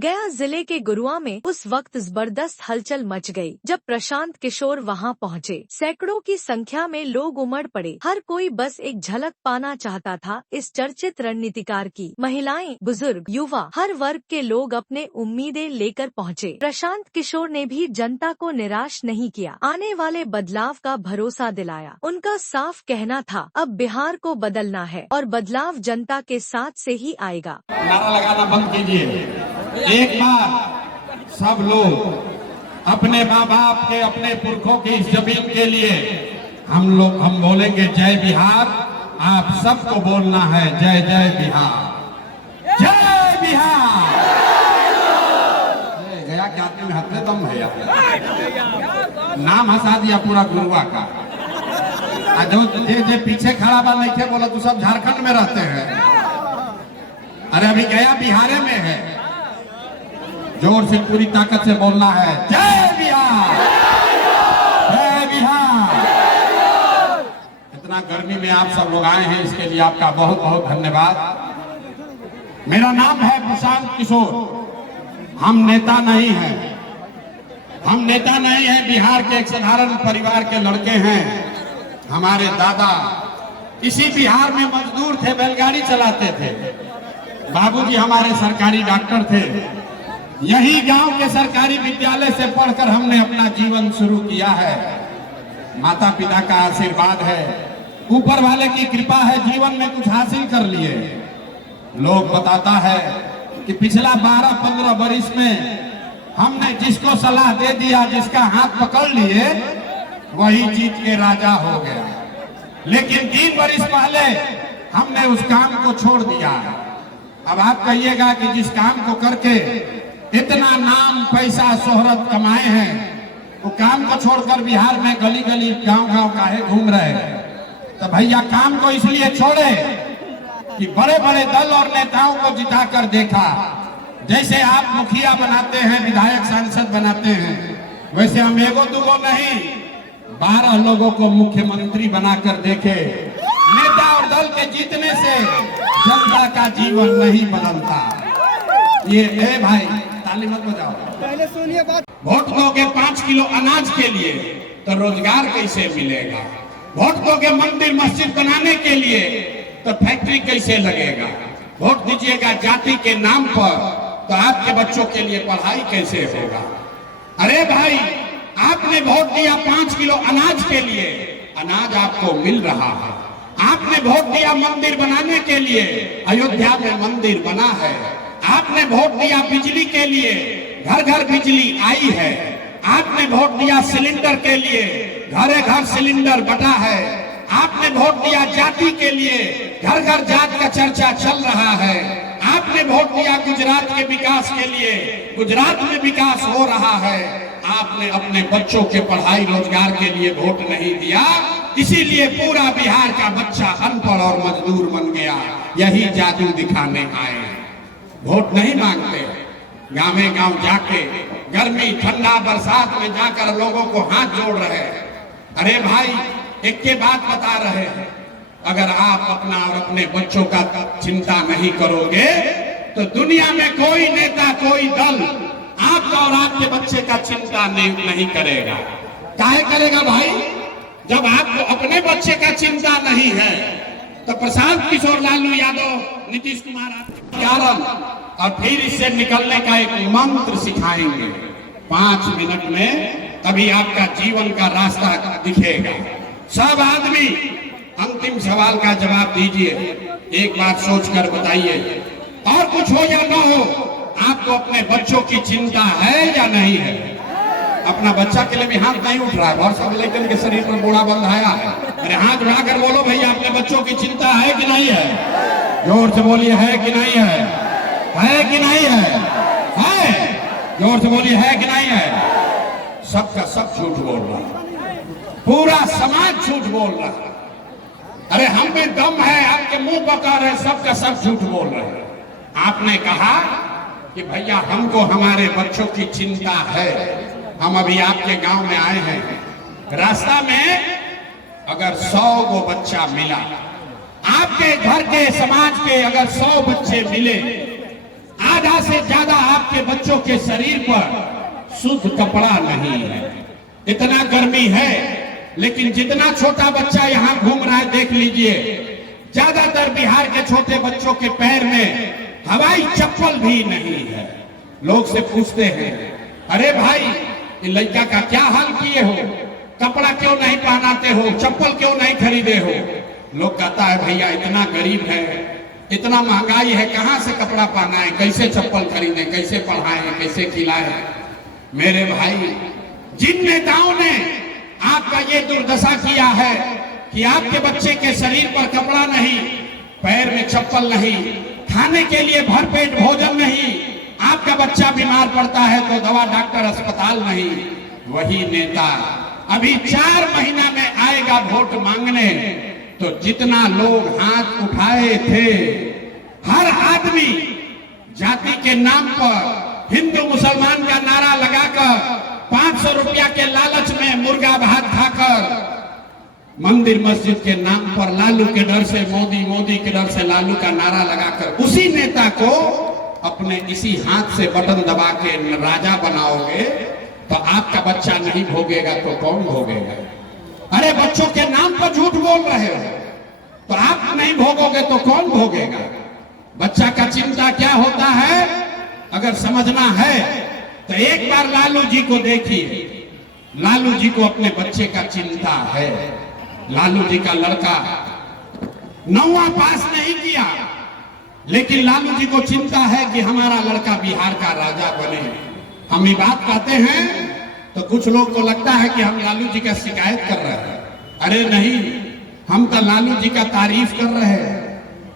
गया जिले के गुरुआ में उस वक्त जबरदस्त हलचल मच गई जब प्रशांत किशोर वहां पहुंचे। सैकड़ों की संख्या में लोग उमड़ पड़े। हर कोई बस एक झलक पाना चाहता था इस चर्चित रणनीतिकार की। महिलाएं, बुजुर्ग, युवा, हर वर्ग के लोग अपने उम्मीदें लेकर पहुंचे। प्रशांत किशोर ने भी जनता को निराश नहीं किया, आने वाले बदलाव का भरोसा दिलाया। उनका साफ कहना था, अब बिहार को बदलना है और बदलाव जनता के साथ से ही आएगा। नारा लगाना बंद कीजिए। एक बार सब लोग अपने माँ बाप के, अपने पुरखों की इस जमीन के लिए हम बोलेंगे जय बिहार। आप सबको बोलना है जय जय बिहार, जय बिहार। गया क्या आदमी हाथ में दम है, नाम हंसा दिया पूरा गुरुआ का। जो जे पीछे खड़ा बा नहीं थे बोला तू सब झारखंड में रहते हैं। अरे अभी गया बिहार में है। जोर से पूरी ताकत से बोलना है जय बिहार, जय बिहार। इतना गर्मी में आप सब लोग आए हैं, इसके लिए आपका बहुत बहुत धन्यवाद। मेरा नाम है प्रशांत किशोर। हम नेता नहीं हैं, हम नेता नहीं हैं। बिहार के एक साधारण परिवार के लड़के हैं। हमारे दादा इसी बिहार में मजदूर थे, बैलगाड़ी चलाते थे। बाबूजी हमारे सरकारी डॉक्टर थे। यही गांव के सरकारी विद्यालय से पढ़कर हमने अपना जीवन शुरू किया है। माता पिता का आशीर्वाद है, ऊपर वाले की कृपा है, जीवन में कुछ हासिल कर लिए। लोग बताता है कि पिछला 12-15 वर्ष में हमने जिसको सलाह दे दिया, जिसका हाथ पकड़ लिए, वही जीत के राजा हो गया। लेकिन 3 वर्ष पहले हमने उस काम को छोड़ दिया। अब आप कहिएगा कि जिस काम को करके इतना नाम, पैसा, शोहरत कमाए हैं, वो काम को छोड़कर बिहार में गली गली, गांव गांव काहे घूम रहे हैं? तो भैया काम को इसलिए छोड़े कि बड़े बड़े दल और नेताओं को जिताकर देखा। जैसे आप मुखिया बनाते हैं, विधायक, सांसद बनाते हैं, वैसे हम एगो दुगो नहीं 12 लोगों को मुख्यमंत्री बनाकर देखे। नेता और दल के जीतने से जनता का जीवन नहीं बदलता। ये भाई ताली मत बजाओ, पहले सुनिए बात। वोट दोगे 5 किलो अनाज के लिए तो रोजगार कैसे मिलेगा? वोट दोगे मंदिर मस्जिद बनाने के लिए तो फैक्ट्री कैसे लगेगा? वोट दीजिएगा जाति के नाम पर तो आपके बच्चों के लिए पढ़ाई कैसे होगा? अरे भाई, आपने वोट दिया 5 किलो अनाज के लिए, अनाज आपको मिल रहा है। आपने वोट दिया मंदिर बनाने के लिए, अयोध्या में मंदिर बना है। आपने वोट दिया बिजली के लिए, घर घर बिजली आई है। आपने वोट दिया सिलेंडर के लिए, घरे घर सिलेंडर बटा है। आपने वोट दिया जाति के लिए, घर घर जात का चर्चा चल रहा है। आपने वोट दिया गुजरात के विकास के लिए, गुजरात में विकास हो रहा है। आपने अपने बच्चों के पढ़ाई रोजगार के लिए वोट नहीं दिया, इसीलिए पूरा बिहार का बच्चा अनपढ़ और मजदूर बन गया। यही जादू दिखाने आए। वोट नहीं मांगते, गाँव गाँव जाके गर्मी, ठंडा, बरसात में जाकर लोगों को हाथ जोड़ रहे हैं। अरे भाई, एक के बात बता रहे हैं, अगर आप अपना और अपने बच्चों का चिंता नहीं करोगे तो दुनिया में कोई नेता, कोई दल आपका और आपके बच्चे का चिंता नहीं करेगा। काहे करेगा भाई? जब आपको अपने बच्चे का चिंता नहीं है तो प्रशांत किशोर लालू यादव, नीतीश कुमार आपको और फिर इससे निकलने का एक मंत्र सिखाएंगे 5 मिनट में, तभी आपका जीवन का रास्ता दिखेगा। सब आदमी अंतिम सवाल का जवाब दीजिए, एक बात सोचकर बताइए, और कुछ हो या ना हो, आपको अपने बच्चों की चिंता है या नहीं है? अपना बच्चा के लिए भी हाथ नहीं उठ रहा है, और सब लेकिन के शरीर पर बूढ़ा बंधाया है। अरे हाथ उठाकर बोलो भैया, अपने बच्चों की चिंता है कि नहीं है? जोर से बोलिए, है कि नहीं है? है कि नहीं है? है? जोर से बोलिए, है कि नहीं है? सबका सब झूठ बोल रहा है, पूरा समाज झूठ बोल रहा है। अरे हम में दम है, आपके मुंह बता रहे, सबका सब झूठ बोल रहे हैं। आपने कहा कि भैया हमको हमारे बच्चों की चिंता है। हम अभी आपके गांव में आए हैं, रास्ता में अगर 100 को बच्चा मिला, आपके घर के समाज के अगर 100 बच्चे मिले, ज्यादा से ज्यादा आपके बच्चों के शरीर पर शुद्ध कपड़ा नहीं है। इतना गर्मी है, लेकिन जितना छोटा बच्चा यहाँ घूम रहा है देख लीजिए, ज्यादातर बिहार के छोटे बच्चों के पैर में हवाई चप्पल भी नहीं है। लोग से पूछते हैं, अरे भाई ये लड़का का क्या हाल किए हो, कपड़ा क्यों नहीं पहनाते हो, चप्पल क्यों नहीं खरीदे हो? लोग कहता है भैया इतना गरीब है, इतना महंगाई है, कहां से कपड़ा पहना है, कैसे चप्पल खरीदे, कैसे पढ़ाए, कैसे खिलाए। मेरे भाई, जिन नेताओं ने आपका ये दुर्दशा किया है कि आपके बच्चे के शरीर पर कपड़ा नहीं, पैर में चप्पल नहीं, खाने के लिए भरपेट भोजन नहीं, आपका बच्चा बीमार पड़ता है तो दवा डॉक्टर अस्पताल नहीं, वही नेता अभी 4 महीना में आएगा वोट मांगने, तो जितना लोग हाथ उठाए थे, हर आदमी जाति के नाम पर हिंदू मुसलमान का नारा लगाकर 500 रुपया के लालच में मुर्गा भात खाकर, मंदिर मस्जिद के नाम पर लालू के डर से मोदी, मोदी के डर से लालू का नारा लगाकर उसी नेता को अपने इसी हाथ से बटन दबा के राजा बनाओगे, तो आपका बच्चा नहीं भोगेगा तो कौन भोगेगा? अरे बच्चों के नाम पर झूठ बोल रहे हो, तो आप नहीं भोगोगे तो कौन भोगेगा? बच्चा का चिंता क्या होता है, अगर समझना है तो एक बार लालू जी को देखिए। लालू जी को अपने बच्चे का चिंता है। लालू जी का लड़का 9वां पास नहीं किया, लेकिन लालू जी को चिंता है कि हमारा लड़का बिहार का राजा बने। हम ये बात कहते हैं तो कुछ लोग को लगता है कि हम लालू जी का शिकायत कर रहे हैं। अरे नहीं, हम तो लालू जी का तारीफ कर रहे हैं।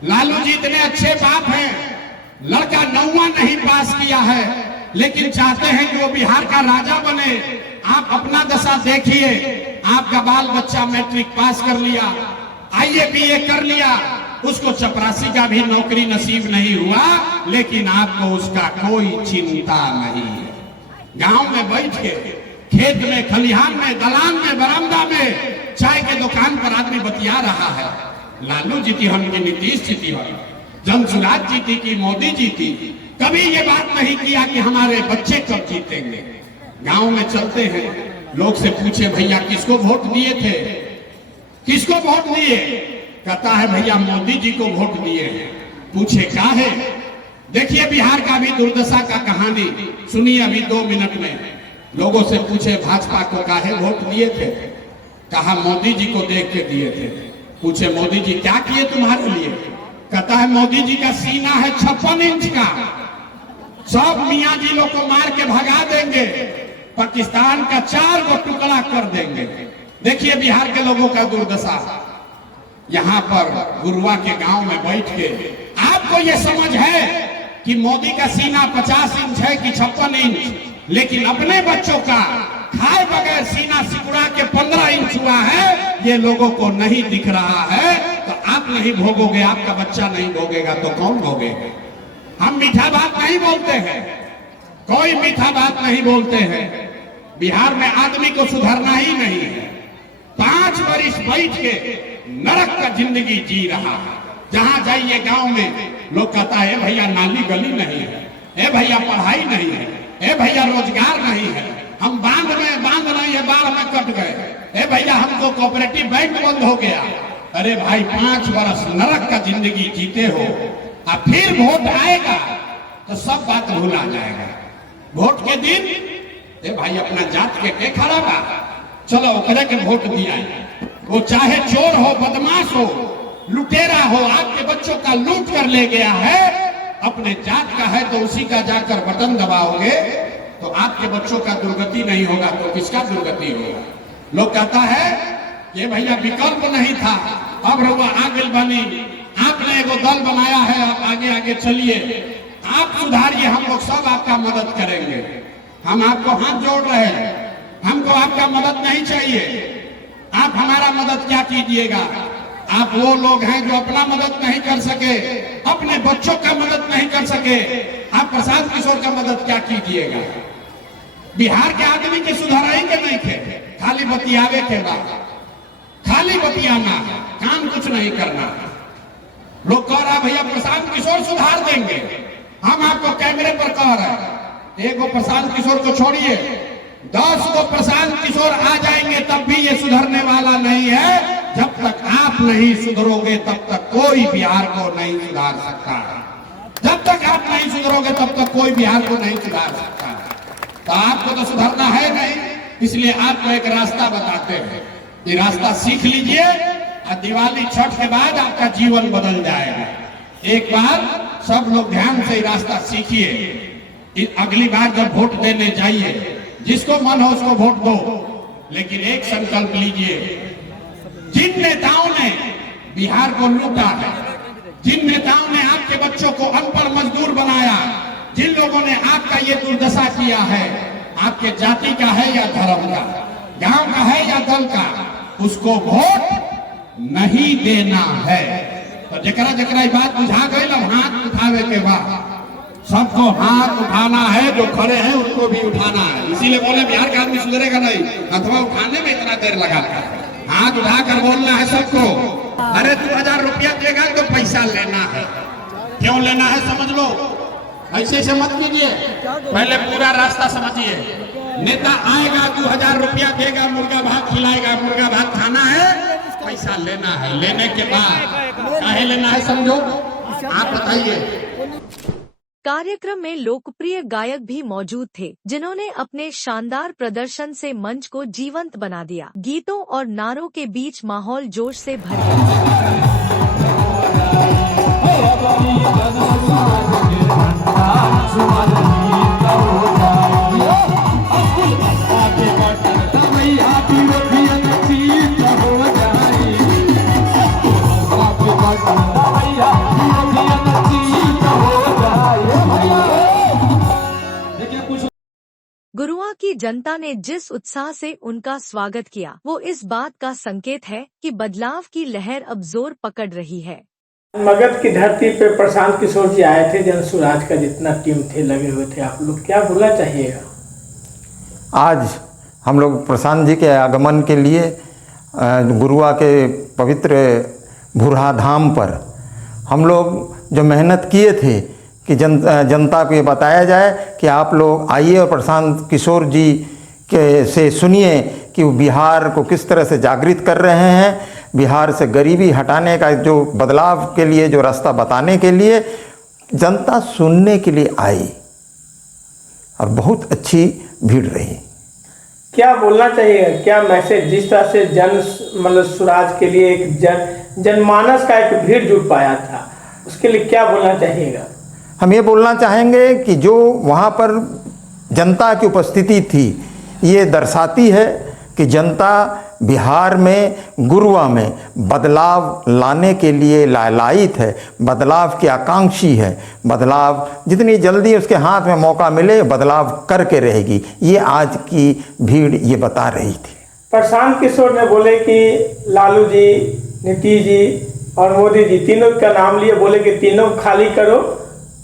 लालू जी इतने अच्छे बाप हैं, लड़का 9वां नहीं पास किया है, लेकिन चाहते हैं कि वो बिहार का राजा बने। आप अपना दशा देखिए, आपका बाल बच्चा मैट्रिक पास कर लिया, IAS BA कर लिया, उसको चपरासी का भी नौकरी नसीब नहीं हुआ, लेकिन आपको उसका कोई चिंता नहीं है। गांव में बैठ के, खेत में, खलिहान में, दलान में, बरामदा में, चाय के दुकान पर आदमी बतिया रहा है, लालू जीती हम की, नीतीश जीती हम, जमशुलाद जीती की, मोदी जीती। कभी ये बात नहीं किया कि हमारे बच्चे कब जीतेंगे। गांव में चलते हैं, लोग से पूछे भैया किसको वोट दिए थे, किसको वोट दिए? कहता है भैया मोदी जी को वोट दिए हैं। पूछे क्या है? देखिए बिहार का भी दुर्दशा का कहानी सुनिए अभी 2 मिनट में। लोगों से पूछे भाजपा को काहे वोट दिए थे? कहा मोदी जी को देख के दिए थे। पूछे मोदी जी क्या किए तुम्हारे लिए? कहता है मोदी जी का सीना है 56 इंच का, सब मियाँ जी लोग को मार के भगा देंगे, पाकिस्तान का 4 गो टुकड़ा कर देंगे। देखिए बिहार के लोगों का दुर्दशा। यहाँ पर गुरुआ के गांव में बैठ के आपको ये समझ है कि मोदी का सीना 50 इंच है कि 56 इंच, लेकिन अपने बच्चों का खाए बगैर सीना सिकुड़ा के 15 इंच हुआ है, ये लोगों को नहीं दिख रहा है। तो आप नहीं भोगोगे, आपका बच्चा नहीं भोगेगा तो कौन भोगेगा? हम मीठा बात नहीं बोलते हैं, कोई मीठा बात नहीं बोलते हैं। बिहार में आदमी को सुधरना ही नहीं है। 5 वर्ष बैठ के नरक का जिंदगी जी रहा है। जहां जाइए गांव में लोग कहता है भैया नाली गली नहीं है, ए भैया पढ़ाई नहीं है, ए भैया रोजगार नहीं है, हम बांध नहीं है, बाढ़ में कट गए, ए भैया हमको कोऑपरेटिव बैंक बंद हो गया। अरे भाई 5 वर्ष नरक का जिंदगी जीते हो, अब फिर वोट आएगा तो सब बात भूला जाएगा। वोट के दिन ए भाई अपना जात के खड़ा बा, चलो ओकरे के वोट दिया। वो चाहे चोर हो, बदमाश हो, लुटेरा हो, आपके बच्चों का लूट कर ले गया है, अपने जात का है तो उसी का जाकर बटन दबाओगे तो आपके बच्चों का दुर्गति नहीं होगा तो किसका दुर्गति होगा? लोग कहता है ये भैया विकल्प नहीं था, अब रहुआ आगे बनी, आपने एगो दल बनाया है, आप आगे आगे चलिए, आप सुधारिए, हम लोग सब आपका मदद करेंगे। हम आपको हाथ जोड़ रहे हैं, हमको आपका मदद नहीं चाहिए। आप हमारा मदद क्या कीजिएगा? आप वो लोग हैं जो अपना मदद नहीं कर सके, अपने बच्चों का मदद नहीं कर सके, आप प्रशांत किशोर का मदद क्या कीजिएगा? बिहार के आदमी के सुधारेंगे नहीं थे, खाली बतियावे के बाद, खाली बतियाना, काम कुछ नहीं करना। लोग कह रहा भैया प्रशांत किशोर सुधार देंगे, हम आपको कैमरे पर कह रहे हैं, एक को प्रशांत किशोर को छोड़िए, 10 को प्रशांत किशोर आ जाएंगे तब भी ये सुधरने वाला नहीं है। जब तक आप नहीं सुधरोगे तब तक कोई बिहार को नहीं सुधार सकता। जब तक आप नहीं सुधरोगे तब तक कोई बिहार को नहीं सुधार सकता। तो आपको तो सुधरना है नहीं, इसलिए आपको एक रास्ता बताते हैं। ये रास्ता सीख लीजिए और दिवाली छठ के बाद आपका जीवन बदल जाएगा। एक बार सब लोग ध्यान से रास्ता सीखिए। अगली बार जब वोट देने जाइए, जिसको मन हो उसको वोट दो, लेकिन एक संकल्प लीजिए, जिन नेताओं ने बिहार को लूटा है, जिन नेताओं ने आपके बच्चों को अनपढ़ मजदूर बनाया, जिन लोगों ने आपका ये दुर्दशा किया है, आपके जाति का है या धर्म का, गांव का है या दल का, उसको वोट नहीं देना है। तो जकरा जकरा ये बात बुझा गई, हाथ उठावे के बाद सबको हाथ उठाना है, जो खड़े हैं उनको भी उठाना है। इसीलिए बोले बिहार का आदमी सुधरेगा नहीं, अथवा उठाने में इतना देर लगा। हाथ उठाकर बोलना है सबको, अरे 2000 रुपया देगा तो पैसा लेना है। क्यों लेना है समझ लो, ऐसे ऐसे मत कीजिए, पहले पूरा रास्ता समझिए। नेता आएगा 2000 रुपया देगा, मुर्गा भात खिलाएगा, मुर्गा भात खाना है, पैसा लेना है। लेने के बाद काहे लेना है समझो, आप बताइए। कार्यक्रम में लोकप्रिय गायक भी मौजूद थे, जिन्होंने अपने शानदार प्रदर्शन से मंच को जीवंत बना दिया। गीतों और नारों के बीच माहौल जोश से भर गया। गुरुआ की जनता ने जिस उत्साह से उनका स्वागत किया, वो इस बात का संकेत है कि बदलाव की लहर अब जोर पकड़ रही है। मगध की धरती पे प्रशांत किशोर जी आए थे, जनसुराज का जितना टीम थे लगे हुए थे, आप लोग क्या बोलना चाहिएगा? आज हम लोग प्रशांत जी के आगमन के लिए गुरुआ के पवित्र भुरहा धाम पर हम लोग जो मेहनत किए थे कि जनता को ये बताया जाए कि आप लोग आइए और प्रशांत किशोर जी के से सुनिए कि वो बिहार को किस तरह से जागृत कर रहे हैं, बिहार से गरीबी हटाने का जो बदलाव के लिए जो रास्ता बताने के लिए जनता सुनने के लिए आई और बहुत अच्छी भीड़ रही। क्या बोलना चाहिए, क्या मैसेज, जिस तरह से मतलब स्वराज के लिए एक जनमानस का एक भीड़ जुट पाया था, उसके लिए क्या बोलना चाहिएगा? हम ये बोलना चाहेंगे कि जो वहाँ पर जनता की उपस्थिति थी, ये दर्शाती है कि जनता बिहार में गुरुआ में बदलाव लाने के लिए लालायित है, बदलाव की आकांक्षी है। बदलाव जितनी जल्दी उसके हाथ में मौका मिले बदलाव करके रहेगी, ये आज की भीड़ ये बता रही थी। प्रशांत किशोर ने बोले कि लालू जी, नीतीश जी और मोदी जी तीनों का नाम लिए, बोले कि तीनों खाली करो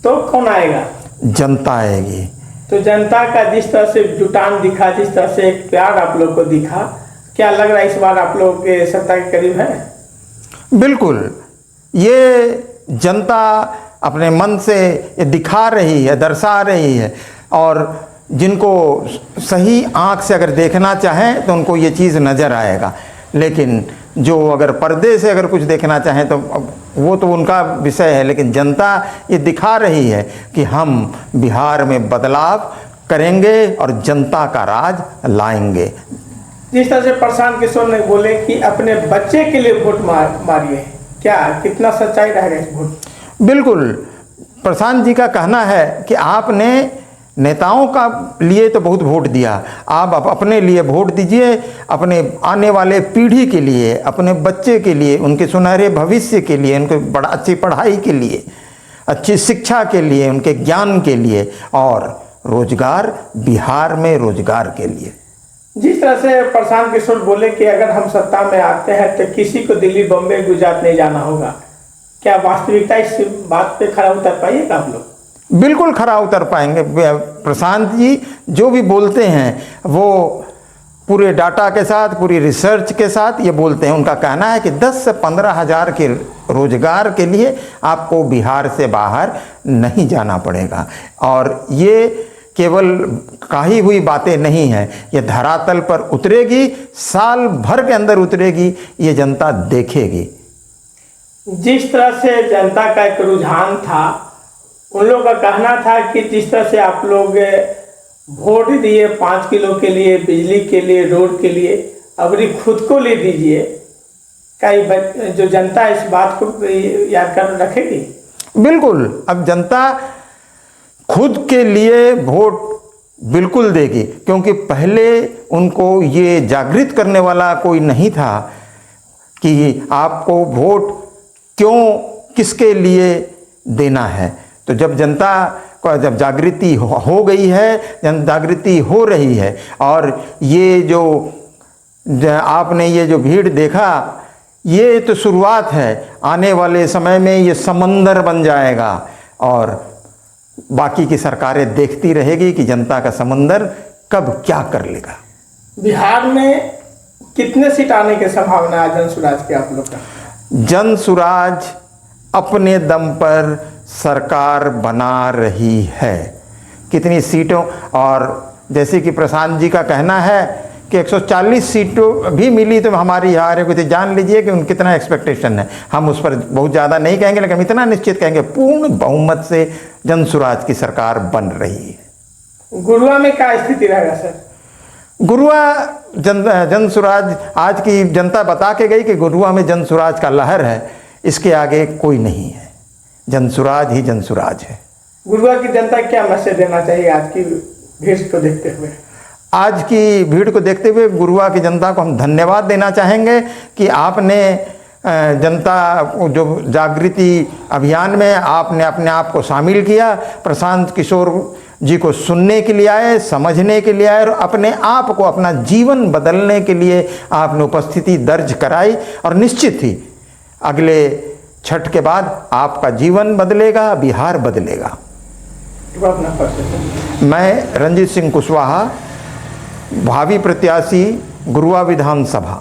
तो कौन आएगा? जनता आएगी। तो जनता का जिस तरह से जुटान दिखा, जिस तरह से एक प्यार आप लोग को दिखा, क्या लग रहा है इस बार आप लोग के सत्ता के करीब है? बिल्कुल, ये जनता अपने मन से ये दिखा रही है, दर्शा रही है, और जिनको सही आंख से अगर देखना चाहें तो उनको ये चीज़ नज़र आएगा, लेकिन जो अगर पर्दे से अगर कुछ देखना चाहें तो वो तो उनका विषय है। लेकिन जनता ये दिखा रही है कि हम बिहार में बदलाव करेंगे और जनता का राज लाएंगे। जिस तरह से प्रशांत किशोर ने बोले कि अपने बच्चे के लिए वोट मारिए, क्या कितना सच्चाई रहेगा इस वोट? बिल्कुल, प्रशांत जी का कहना है कि आपने नेताओं का लिए तो बहुत वोट दिया, आप अपने लिए वोट दीजिए, अपने आने वाले पीढ़ी के लिए, अपने बच्चे के लिए, उनके सुनहरे भविष्य के लिए, उनके बड़ा अच्छी पढ़ाई के लिए, अच्छी शिक्षा के लिए, उनके ज्ञान के लिए और रोजगार, बिहार में रोजगार के लिए। जिस तरह से प्रशांत किशोर बोले कि अगर हम सत्ता में आते हैं तो किसी को दिल्ली, बम्बई, गुजरात नहीं जाना होगा, क्या वास्तविकता इस बात पे खरा उतर पाइएगा आप लोग? बिल्कुल खरा उतर पाएंगे। प्रशांत जी जो भी बोलते हैं वो पूरे डाटा के साथ, पूरी रिसर्च के साथ ये बोलते हैं। उनका कहना है कि 10 से 15 हज़ार के रोजगार के लिए आपको बिहार से बाहर नहीं जाना पड़ेगा। और ये केवल कही हुई बातें नहीं हैं, ये धरातल पर उतरेगी, साल भर के अंदर उतरेगी, ये जनता देखेगी। जिस तरह से जनता का एक रुझान था, उन लोगों का कहना था कि जिस तरह से आप लोग वोट दिए 5 किलो के लिए, बिजली के लिए, रोड के लिए, अब खुद को ले दीजिए। क्या जो जनता इस बात को याद कर रखेगी? बिल्कुल, अब जनता खुद के लिए वोट बिल्कुल देगी, क्योंकि पहले उनको ये जागृत करने वाला कोई नहीं था कि आपको वोट क्यों, किसके लिए देना है। तो जब जनता को जब जागृति हो गई है, जन जागृति हो रही है, और ये जो आपने ये जो भीड़ देखा, ये तो शुरुआत है। आने वाले समय में ये समंदर बन जाएगा और बाकी की सरकारें देखती रहेगी कि जनता का समंदर कब क्या कर लेगा। बिहार में कितने सीट आने की संभावना है जनसुराज के आप लोग का? जनसुराज अपने दम पर सरकार बना रही है। कितनी सीटों, और जैसे कि प्रशांत जी का कहना है कि 140 सीटों भी मिली तो हमारी हार है। तो जान लीजिए कि उन कितना एक्सपेक्टेशन है। हम उस पर बहुत ज़्यादा नहीं कहेंगे, लेकिन इतना निश्चित कहेंगे पूर्ण बहुमत से जनसुराज की सरकार बन रही है। गुरुआ में क्या स्थिति रहेगा सर? गुरुआ जनसुराज, आज की जनता बता के गई कि गुरुआ में जनसुराज का लहर है, इसके आगे कोई नहीं है। जनसुराज ही जनसुराज है। गुरुआ की जनता क्या मैसेज देना चाहिए आज की भीड़ को देखते हुए? आज की भीड़ को देखते हुए गुरुआ की जनता को हम धन्यवाद देना चाहेंगे कि आपने जनता जो जागृति अभियान में आपने अपने आप को शामिल किया। प्रशांत किशोर जी को सुनने के लिए आए, समझने के लिए आए, और अपने आप को, अपना जीवन बदलने के लिए आपने उपस्थिति दर्ज कराई। और निश्चित ही अगले छठ के बाद आपका जीवन बदलेगा, बिहार बदलेगा। मैं रंजीत सिंह कुशवाहा, भावी प्रत्याशी, गुरुआ विधानसभा।